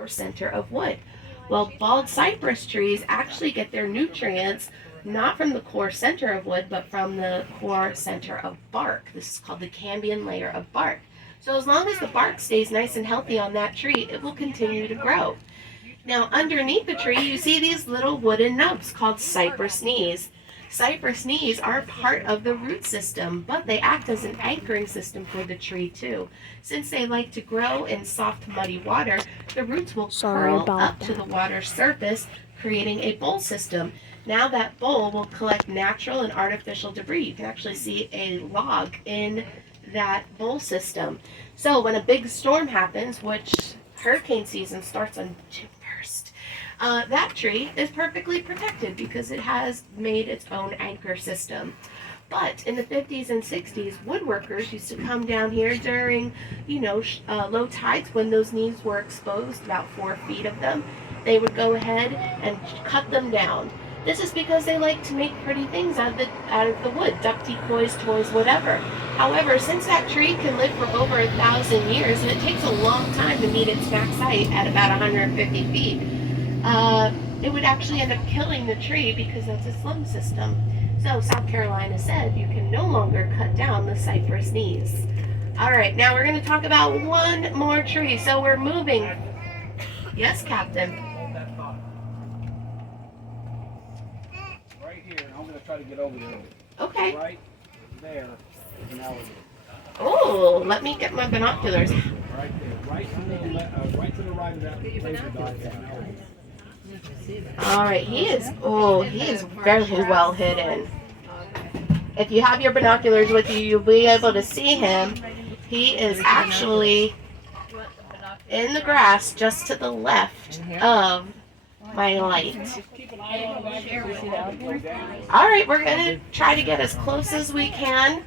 core center of wood. Well, bald cypress trees actually get their nutrients not from the core center of wood, but from the core center of bark. This is called the cambium layer of bark. So as long as the bark stays nice and healthy on that tree, it will continue to grow. Now, underneath the tree, you see these little wooden nubs called cypress knees. Cypress knees are part of the root system, but they act as an anchoring system for the tree too. Since they like to grow in soft, muddy water, the roots will curl up to the water's surface, creating a bowl system. Now that bowl will collect natural and artificial debris. You can actually see a log in that bowl system. So when a big storm happens, which hurricane season starts on June 1st, that tree is perfectly protected because it has made its own anchor system. But in the 50s and 60s, woodworkers used to come down here during, low tides when those knees were exposed, about 4 feet of them. They would go ahead and cut them down. This is because they like to make pretty things out of the wood, duck decoys, toys, whatever. However, since that tree can live for over 1,000 years, and it takes a long time to meet its max height at about 150 feet, it would actually end up killing the tree because that's its limb system. So South Carolina said you can no longer cut down the cypress knees. All right, now we're going to talk about one more tree. So we're moving. Yes, Captain. Right here, and I'm going to try to get over there. Okay. Right there is an alligator. Oh, let me get my binoculars. Right there, right to the right of that laser dot is an alligator. All right, he is very well hidden. If you have your binoculars with you, you'll be able to see him. He is actually in the grass just to the left of my light. All right, we're going to try to get as close as we can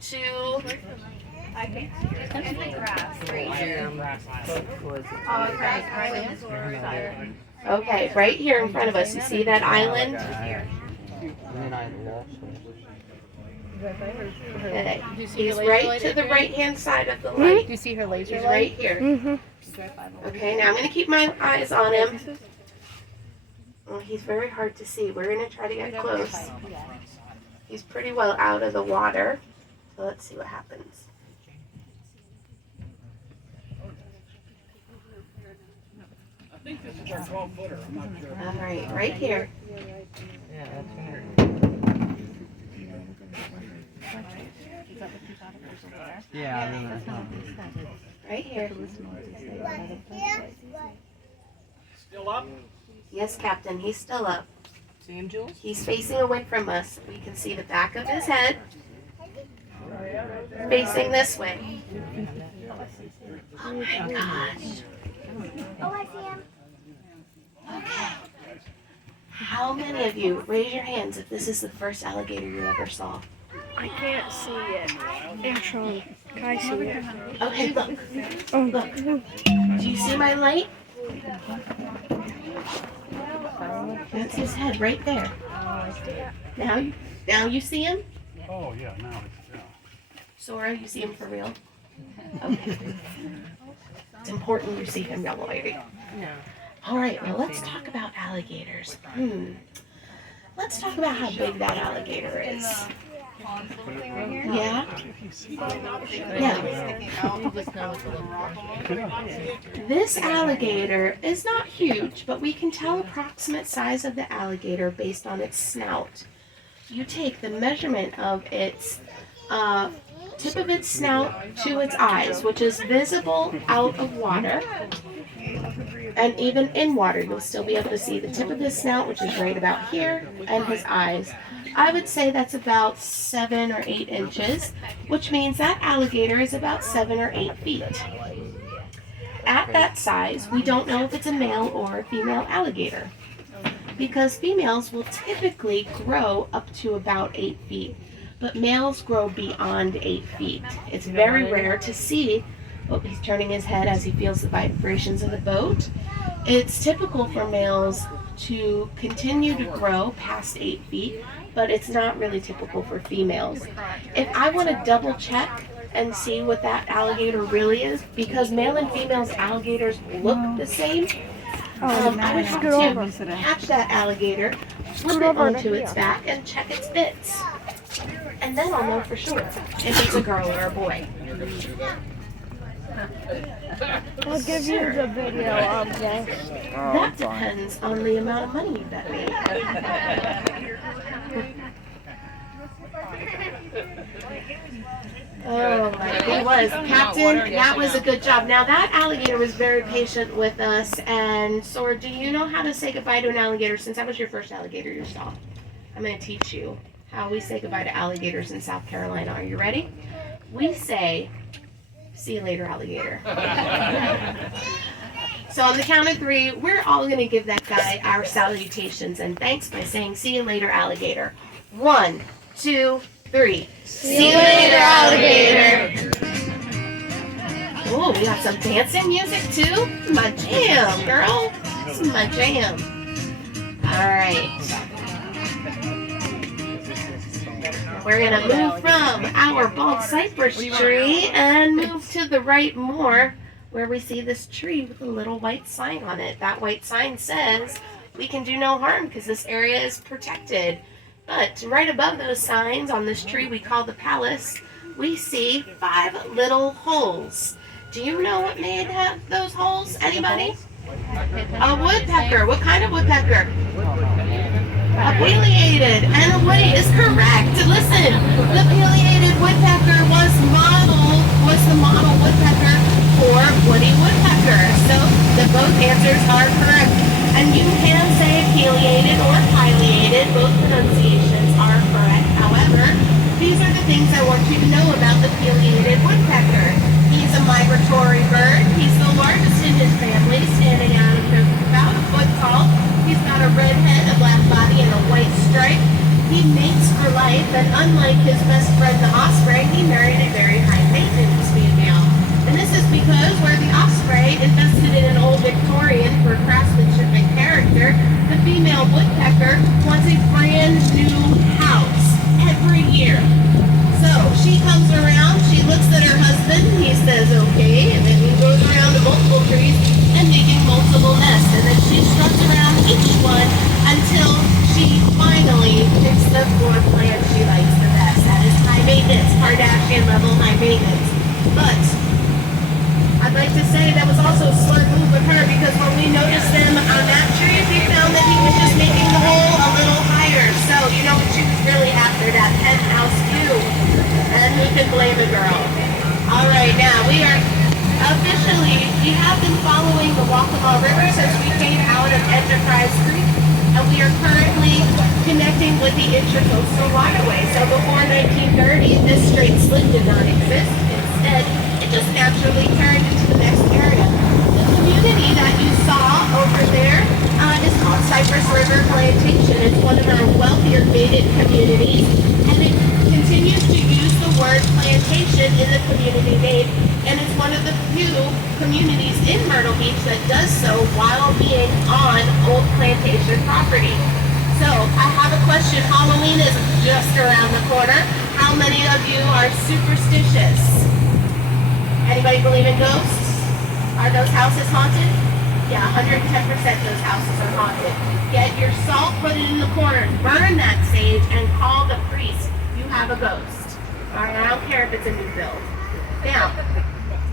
to... Okay, right here in front of us, you see that island? Okay. He's right to the right-hand side of the light. Do you see her laser He's light? right here. Okay, now I'm going to keep my eyes on him. Oh, he's very hard to see. We're going to try to get close. He's pretty well out of the water. So let's see what happens. I think this is our 12-footer. I'm not sure. All right, right here. Yeah, Right here. Still up? Yes, Captain, he's still up. See him, Jules? He's facing away from us. We can see the back of his head facing this way. Oh my gosh. Oh, I see him. Okay. How many of you, raise your hands if this is the first alligator you ever saw? I can't see it. Actually, can I see it? Okay, look. Oh, Look. Do you see my light? That's his head right there. Now you see him? Oh, yeah, now it's, Sora, you see him for real? Okay. It's important you see him, young lady. No. All right, now let's talk about alligators. Let's talk about how big that alligator is. Yeah? This alligator is not huge, but we can tell approximate size of the alligator based on its snout. You take the measurement of its tip of its snout to its eyes, which is visible out of water. And even in water, you'll still be able to see the tip of his snout, which is right about here, and his eyes. I would say that's about 7 or 8 inches, which means that alligator is about 7 or 8 feet. At that size, we don't know if it's a male or a female alligator, because females will typically grow up to about 8 feet, but males grow beyond 8 feet. It's very rare to see. Oh, he's turning his head as he feels the vibrations of the boat. It's typical for males to continue to grow past 8 feet, but it's not really typical for females. If I want to double check and see what that alligator really is, because male and female alligators look the same. I would have to catch that alligator, flip it onto its back, and check its bits. And then I'll know for sure if it's a girl or a boy. I'll give you the video of this. That depends on the amount of money you bet me. Oh, he was. Captain, that was a good job. Now, that alligator was very patient with us. And, Sword, do you know how to say goodbye to an alligator? Since that was your first alligator you saw, I'm going to teach you how we say goodbye to alligators in South Carolina. Are you ready? We say, see you later, alligator. So on the count of 3, we're all going to give that guy our salutations and thanks by saying, see you later, alligator. 1, 2, 3. See you later, alligator. Oh, we got some dancing music too? My jam, girl. This is my jam. All right. We're going to move from our bald cypress tree and move to the right more, where we see this tree with a little white sign on it. That white sign says, we can do no harm because this area is protected. But right above those signs on this tree we call the palace, we see 5 little holes. Do you know what made those holes? Anybody? A woodpecker. What kind of woodpecker? A pileated. And a woody is correct. Listen, the pileated woodpecker was the model woodpecker for woody woodpecker. So both answers are correct. And you can say pileated or pileated. Both pronunciations are correct. However, these are the things I want you to know about the pileated woodpecker. He's a migratory bird. He's the largest in his family, standing out about a foot tall. He's got a red head, a black body, and a white stripe. He mates for life, and unlike his best friend the osprey, he married a very high maintenance female. And this is because where the osprey invested in an old Victorian for craftsmanship and character, the female woodpecker wants a brand new house every year. So she comes around, she looks at her husband, he says okay, and then he goes around to multiple trees and making multiple nests. And then she struts around each one until she finally picks the floor plan she likes the best. That is high maintenance, Kardashian level high maintenance. But I'd like to say that was also a smart move with her, because when we noticed him on that tree, we found that he was just making the hole a little higher. So you know what she was really after, that penthouse view. And who can blame a girl? All right, now we have been following the Waccamaw River since we came out of Enterprise Creek, and we are currently connecting with the Intracoastal Waterway. So before 1930, this straight slip did not exist. Instead, it just naturally turned into the next area. The community that you saw over there is called Cypress River Plantation. It's one of our wealthier gated communities, and it continues to use the word plantation in the community name, and it's one of the few communities in Myrtle Beach that does so while being on old plantation property. So I have a question. Halloween is just around the corner. How many of you are superstitious? Anybody believe in ghosts? Are those houses haunted? Yeah, 110% those houses are haunted. Get your salt, put it in the corner, burn that sage, and call the priest. You have a ghost. All right, I don't care if it's a new build. Now,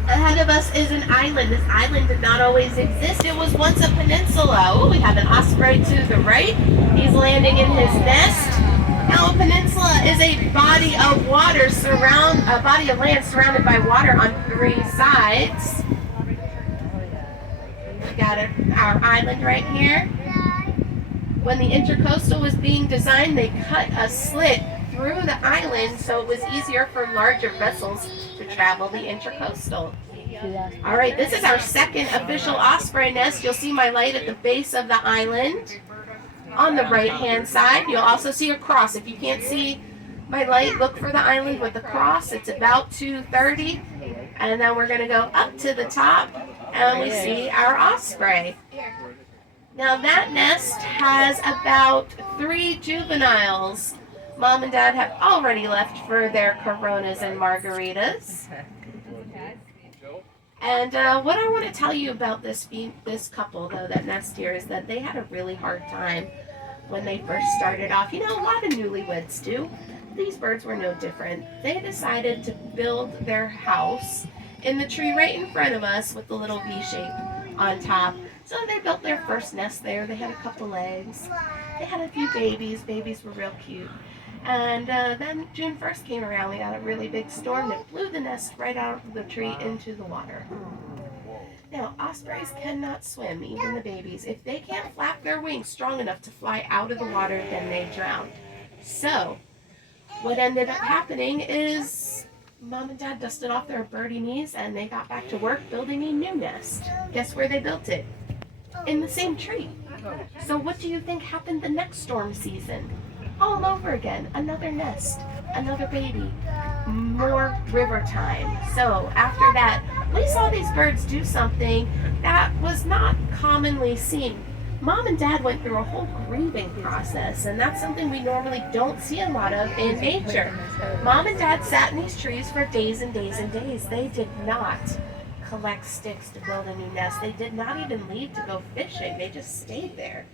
ahead of us is an island. This island did not always exist. It was once a peninsula. Oh, we have an osprey to the right. He's landing in his nest. Now, a peninsula is a body of water a body of land surrounded by water on 3 sides. We got our island right here. When the Intracoastal was being designed, they cut a slit through the island so it was easier for larger vessels to travel the Intracoastal. All right, this is our second official osprey nest. You'll see my light at the base of the island. On the right-hand side, you'll also see a cross. If you can't see my light, look for the island with the cross. It's about 2:30. And then we're going to go up to the top, and we see our osprey. Now, that nest has about 3 juveniles. Mom and Dad have already left for their Coronas and margaritas. And what I want to tell you about this couple, though, that nest here, is that they had a really hard time when they first started off. You know, a lot of newlyweds do. These birds were no different. They decided to build their house in the tree right in front of us with the little V shape on top. So they built their first nest there. They had a couple eggs. They had a few babies. Babies were real cute. And then June 1st came around. We got a really big storm that blew the nest right out of the tree into the water. Now, ospreys cannot swim, even the babies. If they can't flap their wings strong enough to fly out of the water, then they drown. So, what ended up happening is Mom and Dad dusted off their birdie knees and they got back to work building a new nest. Guess where they built it? In the same tree. So what do you think happened the next storm season? All over again, another nest, another baby, more river time. So after that, we saw these birds do something that was not commonly seen. Mom and Dad went through a whole grieving process, and that's something we normally don't see a lot of in nature. Mom and Dad sat in these trees for days and days and days. They did not collect sticks to build a new nest. They did not even leave to go fishing. They just stayed there.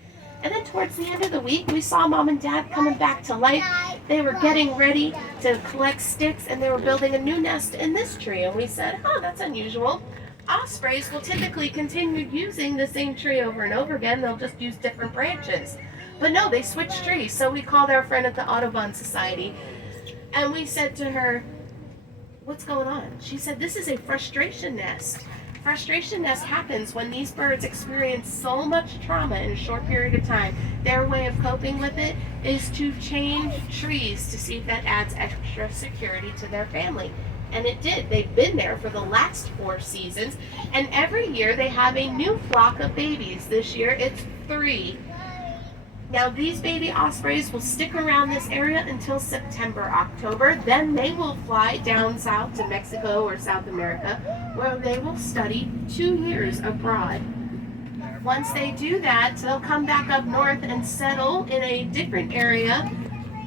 And then towards the end of the week, we saw Mom and Dad coming back to life. They were getting ready to collect sticks, and they were building a new nest in this tree. And we said, oh, that's unusual. Ospreys will typically continue using the same tree over and over again. They'll just use different branches. But no, they switched trees. So we called our friend at the Audubon Society, and we said to her, what's going on? She said, this is a frustration nest. Frustration nest happens when these birds experience so much trauma in a short period of time. Their way of coping with it is to change trees to see if that adds extra security to their family. And it did. They've been there for the last 4 seasons, and every year they have a new flock of babies. This year it's 3. Now these baby ospreys will stick around this area until September, October. Then they will fly down south to Mexico or South America, where they will study 2 years abroad. Once they do that, they'll come back up north and settle in a different area.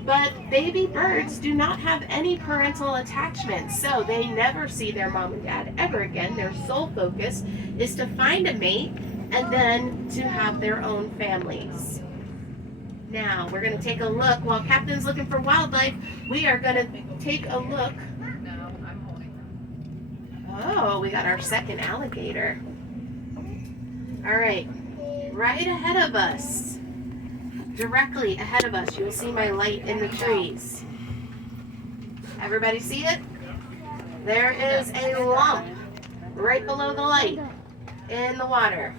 But baby birds do not have any parental attachment, so they never see their mom and dad ever again. Their sole focus is to find a mate and then to have their own families. Now, we're going to take a look. While Captain's looking for wildlife, we are going to take a look. Oh, we got our second alligator. All right, right ahead of us, directly ahead of us, you will see my light in the trees. Everybody see it? There is a lump right below the light in the water.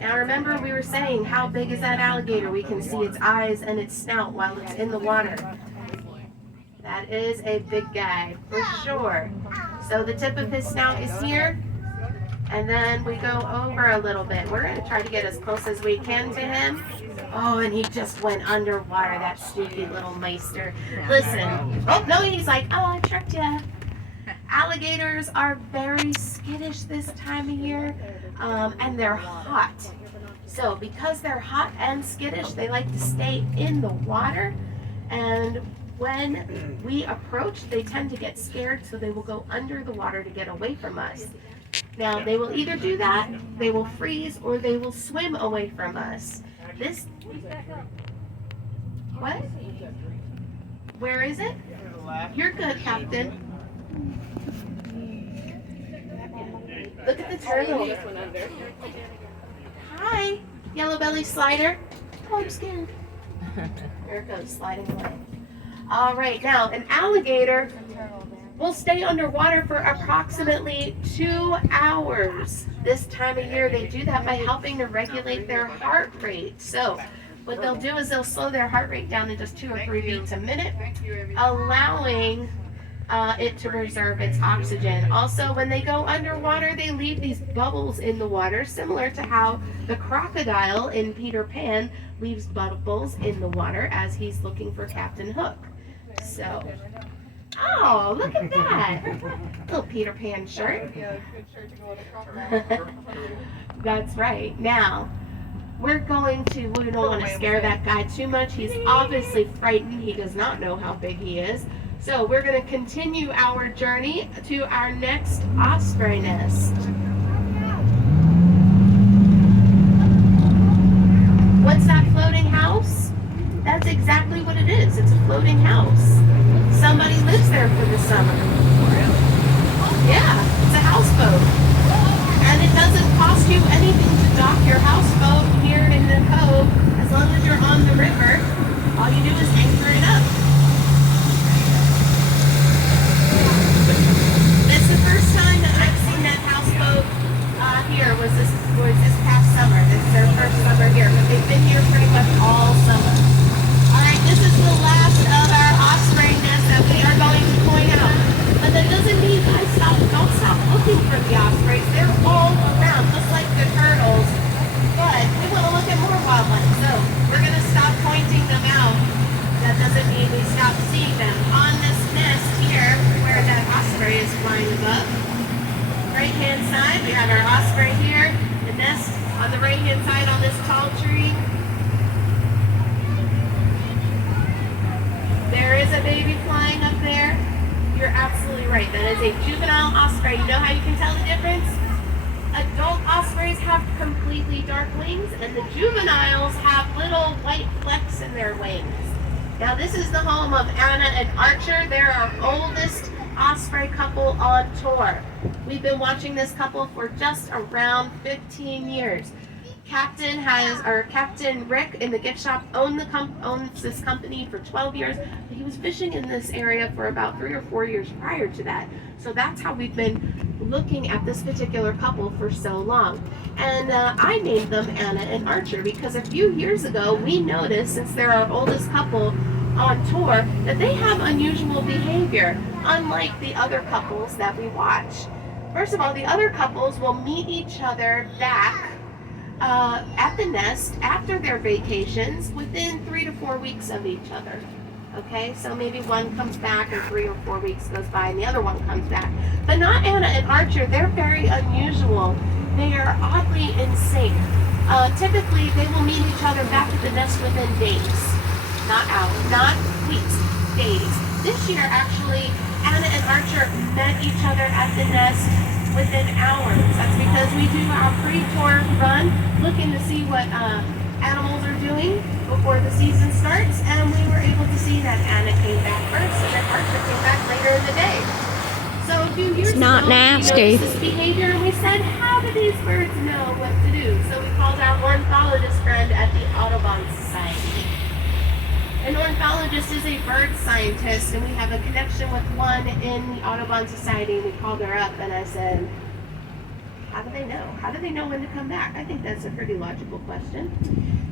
Now remember, we were saying, how big is that alligator? We can see its eyes and its snout while it's in the water. That is a big guy, for sure. So the tip of his snout is here, and then we go over a little bit. We're going to try to get as close as we can to him. Oh, and he just went underwater, that sneaky little meister. Listen. Oh, no, he's like, oh, I tricked you. Alligators are very skittish this time of year, and they're hot. So because they're hot and skittish, they like to stay in the water, and when we approach, they tend to get scared, so they will go under the water to get away from us. Now, they will either do that, they will freeze, or they will swim away from us. This... What? Where is it? You're good, Captain. Look at the turtle. Hi, yellow belly slider. Oh, I'm scared. There it goes, sliding away. All right, now an alligator will stay underwater for approximately 2 hours. This time of year, they do that by helping to regulate their heart rate. So what they'll do is they'll slow their heart rate down to just 2 or 3 beats a minute, allowing it to preserve its oxygen. Also, when they go underwater, they leave these bubbles in the water, similar to how the crocodile in Peter Pan leaves bubbles in the water as he's looking for Captain Hook. So, oh, look at that. Little Peter Pan shirt. That's right. Now, we don't want to scare that guy too much. He's obviously frightened. He does not know how big he is. So we're going to continue our journey to our next osprey nest. What's that floating house? That's exactly what it is. It's a floating house. Somebody lives there for the summer. Yeah, it's a houseboat. And it doesn't cost you anything to dock your houseboat here in the cove. As long as you're on the river, all you do is anchor it up. It's the first time that I've seen that houseboat here was this past summer. This is their first summer here, but they've been here pretty much all summer. Alright, this is the last of our osprey nests that we are going to point out. But that doesn't mean don't stop looking for the ospreys. They're all around, just like the turtles. But we want to look at more wildlife, so we're going to stop pointing them out. That doesn't mean we stop seeing them. On this nest here, where that osprey is flying above, right-hand side, we have our osprey here. The nest on the right-hand side on this tall tree. There is a baby flying up there. You're absolutely right. That is a juvenile osprey. You know how you can tell the difference? Adult ospreys have completely dark wings, and the juveniles have little white flecks in their wings. Now, this is the home of Anna and Archer. They're our oldest osprey couple on tour. We've been watching this couple for just around 15 years. Captain Rick in the gift shop owns this company for 12 years. He was fishing in this area for about 3 or 4 years prior to that. So that's how we've been looking at this particular couple for so long. And I named them Anna and Archer because a few years ago we noticed, since they're our oldest couple on tour, that they have unusual behavior, unlike the other couples that we watch. First of all, the other couples will meet each other back at the nest after their vacations within 3 to 4 weeks of each other. Okay, so maybe one comes back and 3 or 4 weeks goes by and the other one comes back. But not Anna and Archer. They're very unusual. They are oddly in sync. Typically, they will meet each other back at the nest within days. Not hours, not weeks, days. This year, actually, Anna and Archer met each other at the nest within hours. That's because we do our pre-tour run, looking to see what animals are doing before the season starts, and we were able to see that Anna came back first and that Archer came back later in the day. So a few years ago, we noticed this behavior, and we said, how do these birds know what to do? So we called our ornithologist friend at the Audubon Society. An ornithologist is a bird scientist, and we have a connection with one in the Audubon Society. We called her up, and I said, how do they know? How do they know when to come back? I think that's a pretty logical question.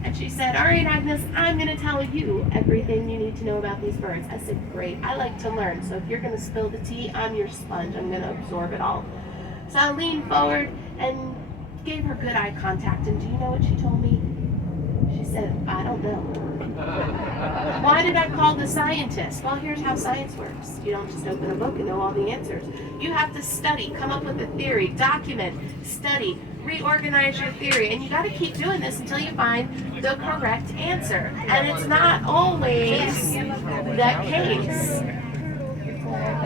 And she said, all right, Agnes, I'm going to tell you everything you need to know about these birds. I said, great. I like to learn. So if you're going to spill the tea, I'm your sponge. I'm going to absorb it all. So I leaned forward and gave her good eye contact. And do you know what she told me? She said, I don't know. Why did I call the scientist? Well, here's how science works. You don't just open a book and know all the answers. You have to study, come up with a theory, document, study, reorganize your theory, and you got to keep doing this until you find the correct answer. And it's not always the case.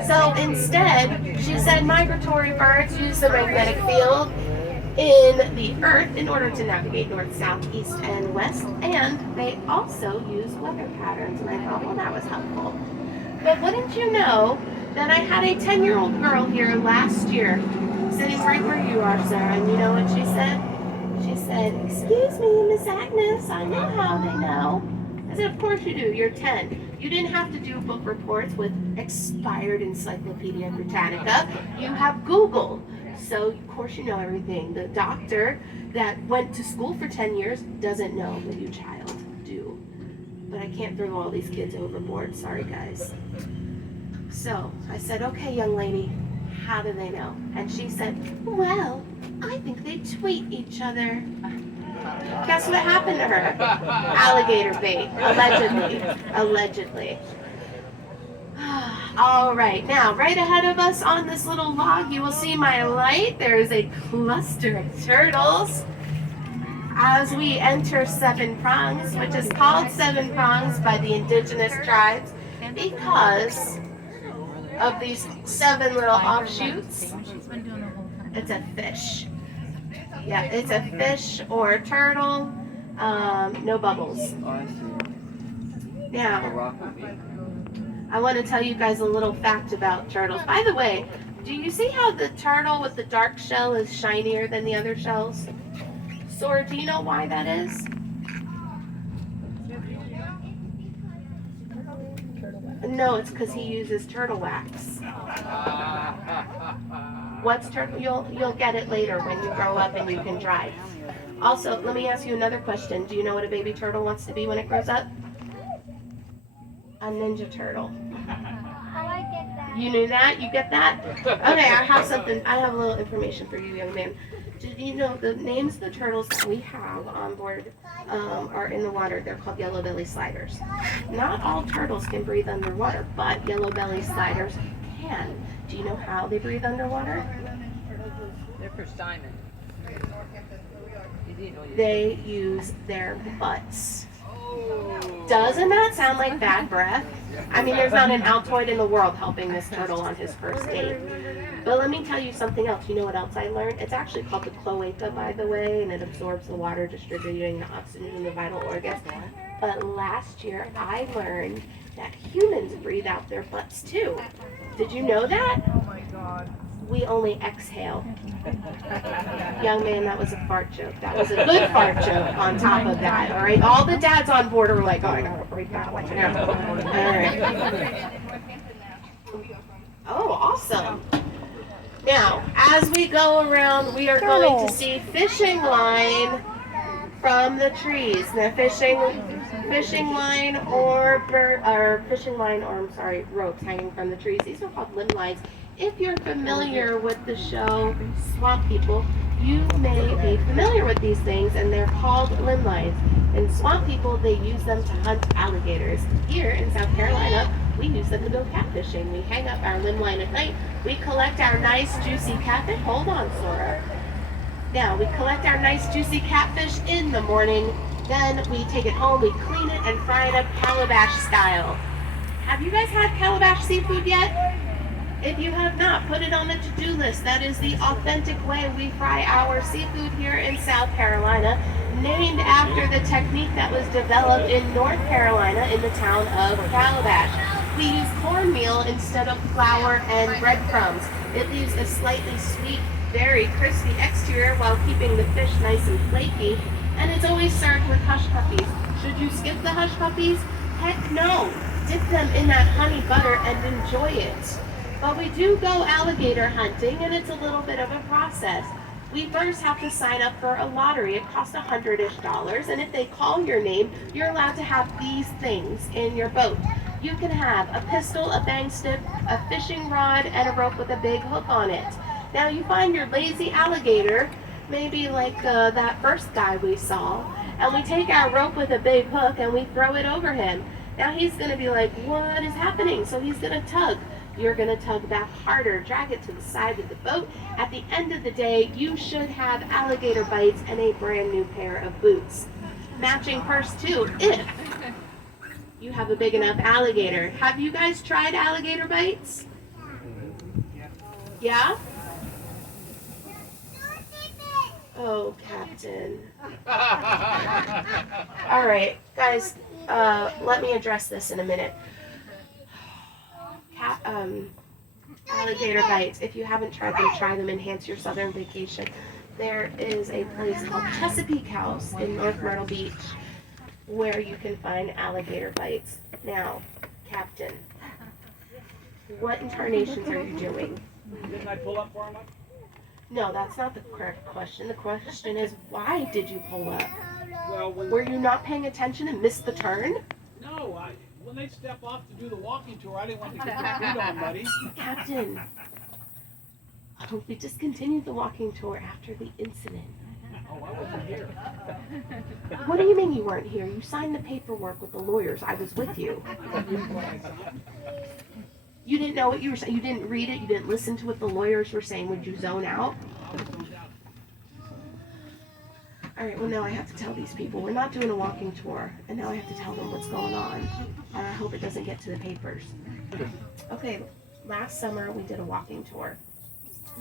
So instead, she said migratory birds use the magnetic field in the earth in order to navigate north, south, east, and west, and they also use weather patterns, and I thought, well, that was helpful. But wouldn't you know that I had a 10-year-old girl here last year sitting right where you are, sir, and you know what she said? She said, excuse me, Miss Agnes, I know how they know. I said, of course you do, you're 10. You didn't have to do book reports with expired Encyclopedia Britannica. You have Google. So, of course, you know everything. The doctor that went to school for 10 years doesn't know what you child do. But I can't throw all these kids overboard. Sorry, guys. So, I said, okay, young lady, how do they know? And she said, well, I think they tweet each other. Guess what happened to her? Alligator bait. Allegedly. Allegedly. All right, now right ahead of us on this little log, you will see my light. There is a cluster of turtles. as we enter Seven Prongs, which is called Seven Prongs by the indigenous tribes because of these 7 little offshoots. It's a fish. Yeah, it's a fish or a turtle. No bubbles. Now, I want to tell you guys a little fact about turtles. By the way, do you see how the turtle with the dark shell is shinier than the other shells? Sora, do you know why that is? No, it's because he uses turtle wax. What's turtle? You'll get it later when you grow up and you can drive. Also, let me ask you another question. Do you know what a baby turtle wants to be when it grows up? A ninja turtle. You knew that? You get that? Okay, I have a little information for you, young man. Did you know the names of the turtles that we have on board are in the water? They're called yellow belly sliders. Not all turtles can breathe underwater, but yellow belly sliders can. Do you know how they breathe underwater? They're for Simon. They use their butts. Doesn't that sound like bad breath? I mean, there's not an Altoid in the world helping this turtle on his first date. But let me tell you something else. You know what else I learned? It's actually called the cloaca, by the way, and it absorbs the water, distributing the oxygen in the vital organs. But last year, I learned that humans breathe out their butts too. Did you know that? Oh my God. We only exhale. Young man, that was a fart joke. That was a good fart joke on top of that, all right? All the dads on board are like, oh, I gotta break that one down. All right. Oh, awesome. Now, as we go around, we are going to see fishing line from the trees. Now, fishing line or ropes hanging from the trees. These are called limb lines. If you're familiar with the show Swamp People, you may be familiar with these things, and they're called limb lines. In Swamp People, they use them to hunt alligators. Here in South Carolina, we use them to go catfishing. We hang up our limb line at night. We collect our nice, juicy catfish. Hold on, Sora. Now, we collect our nice, juicy catfish in the morning. Then we take it home, we clean it, and fry it up calabash style. Have you guys had calabash seafood yet? If you have not, put it on the to-do list. That is the authentic way we fry our seafood here in South Carolina, named after the technique that was developed in North Carolina in the town of Calabash. We use cornmeal instead of flour and breadcrumbs. It leaves a slightly sweet, very crispy exterior while keeping the fish nice and flaky, and it's always served with hush puppies. Should you skip the hush puppies? Heck no! Dip them in that honey butter and enjoy it. But we do go alligator hunting, and it's a little bit of a process. We first have to sign up for a lottery. It costs $100-ish, and if they call your name, you're allowed to have these things in your boat. You can have a pistol, a bang stick, a fishing rod, and a rope with a big hook on it. Now you find your lazy alligator, maybe like that first guy we saw, and we take our rope with a big hook and we throw it over him. Now he's going to be like, what is happening? So he's going to tug. You're going to tug back harder, drag it to the side of the boat. At the end of the day, you should have alligator bites and a brand new pair of boots. Matching purse too, if you have a big enough alligator. Have you guys tried alligator bites? Yeah? Oh, Captain. All right, guys, let me address this in a minute. Alligator bites. If you haven't tried them, try them. Enhance your southern vacation. There is a place called Chesapeake House in North Myrtle Beach where you can find alligator bites. Now, Captain, what incarnations are you doing? Didn't I pull up for him? No, that's not the correct question. The question is, why did you pull up? Well, Were you not paying attention and missed the turn? no, when they step off to do the walking tour, I didn't want to get my feet on, buddy. Captain, we discontinued the walking tour after the incident. Oh, I wasn't here. What do you mean you weren't here? You signed the paperwork with the lawyers. I was with you. You didn't know what you were saying. You didn't read it. You didn't listen to what the lawyers were saying. Would you zone out? All right, well, now I have to tell these people. We're not doing a walking tour, and now I have to tell them what's going on. And I hope it doesn't get to the papers. Okay, last summer we did a walking tour.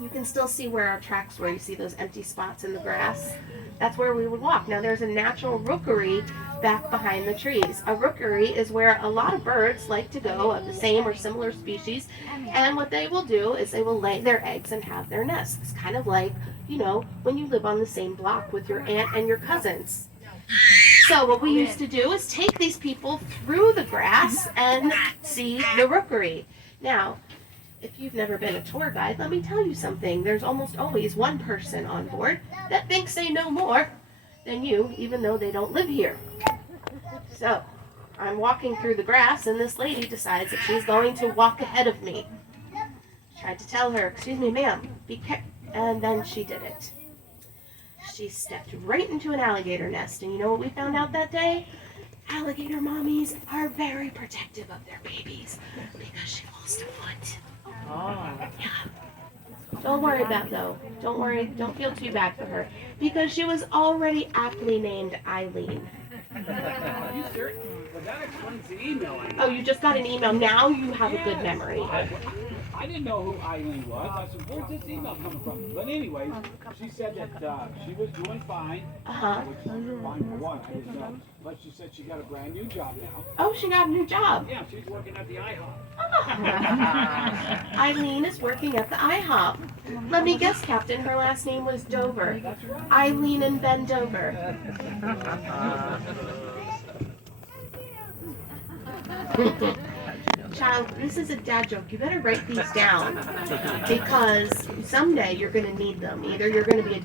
You can still see where our tracks were. You see those empty spots in the grass? That's where we would walk. Now, there's a natural rookery back behind the trees. A rookery is where a lot of birds like to go of the same or similar species. And what they will do is they will lay their eggs and have their nests. It's kind of like, you know, when you live on the same block with your aunt and your cousins. So what we used to do is take these people through the grass and see the rookery. Now, if you've never been a tour guide, let me tell you something. There's almost always one person on board that thinks they know more than you, even though they don't live here. So, I'm walking through the grass, and this lady decides that she's going to walk ahead of me. Tried to tell her, "Excuse me, ma'am, be careful," and then she did it. She stepped right into an alligator nest, and you know what we found out that day? Alligator mommies are very protective of their babies because she lost a foot. Yeah. Don't worry about though. Don't worry. Don't feel too bad for her because she was already aptly named Eileen. Are you certain? Well, that explains the email. Oh, you just got an email. Now you have a good memory. I didn't know who Eileen was. I said, where's this email coming from? But anyways, she said that she was doing fine. Which is fine for one, I didn't know. But she said she got a brand new job now. Oh, she got a new job. Yeah, she's working at the IHOP. Oh. Eileen is working at the IHOP. Let me guess, Captain. Her last name was Dover. Eileen and Ben Dover. Child, this is a dad joke. You better write these down because someday you're going to need them. Either you're going to be a dad